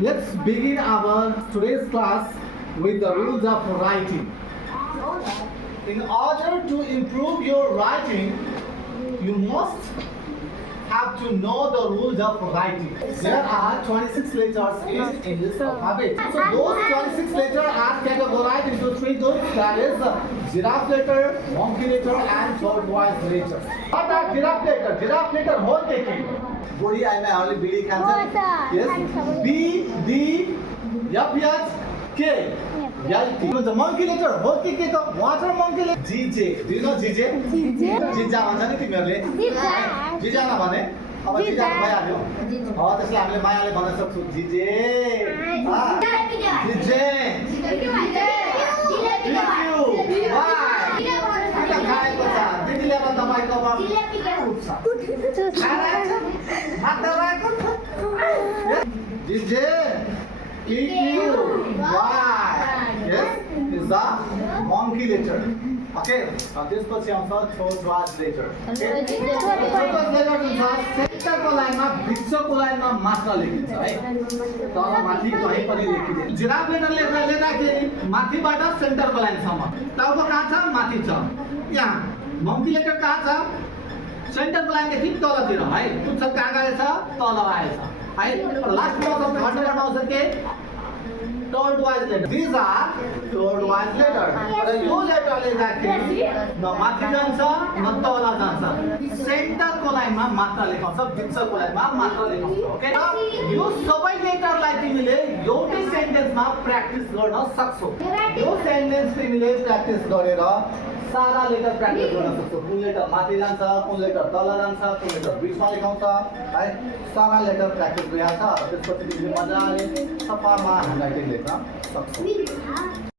let's begin our today's class with the rules of writing. In order to improve your writing, you must have to know the rules of writing. There are 26 letters in English alphabet. So those 26 letters are categorized into three groups. That is giraffe letter, monkey letter, and tortoise letter. What are giraffe letter? Giraffe letter whole taking. Body I may only B cancel. Yes. B D F S K. L T. The monkey letter whole taking. Water monkey letter. G J. Do you know G J? जिजा भन्छ नि तिमीहरूले जिजा नभने अब जिजा भइहाल्यो त्यसलाई हामीले मायाले भन्न सक्छौँ जिजे जिजे खाएको छ दिदीले अब तपाईँको जिजे Yes, is the monkey letter. Okay, त्यसपछि आउँछ tortoise letter. tortoise letter हुन्छ सेन्टरको लाइनमा वृक्षको लाइनमा मात्र लेखिन्छ है तल माथि कहीँ पनि लेखिँदैन जिराफ लेटर लेख्दाखेरि माथिबाट सेन्टरको लाइनसम्म टाउको कहाँ छ माथि छ यहाँ मंकी लेटर कहाँ छ सेन्टरको लाइनदेखि तलतिर है पुच्छ कहाँ गएछ तल आएछ है लास्टमा थर्ड आउँछ के tortoise letter. These are tortoise letter. But यो लेटरले राख्दाखेरि न माथि जान्छ न तल जान्छ सेन्टरको लाइनमा मात्र लेखाउँछ वृक्षको लाइनमा मात्र लेखाउँछ ओके यो सबै लेटरलाई तिमीले एउटै सेन्टेन्समा प्र्याक्टिस गर्न सक्छौ यो सेन्टेन्स तिमीले प्र्याक्टिस गरेर सारा लेटर प्र्याक्टिस गर्न सक्छौ कुन लेटर माथि जान्छ कुन लेटर तल जान्छ कुन लेटर बीचमा लेखाउँछ है सारा लेटर प्र्याक्टिस गरिहाल्छ त्यसपछि तिमीले मजाले सफामा ह्यान्डराइटिङ लेख्न सक्छौ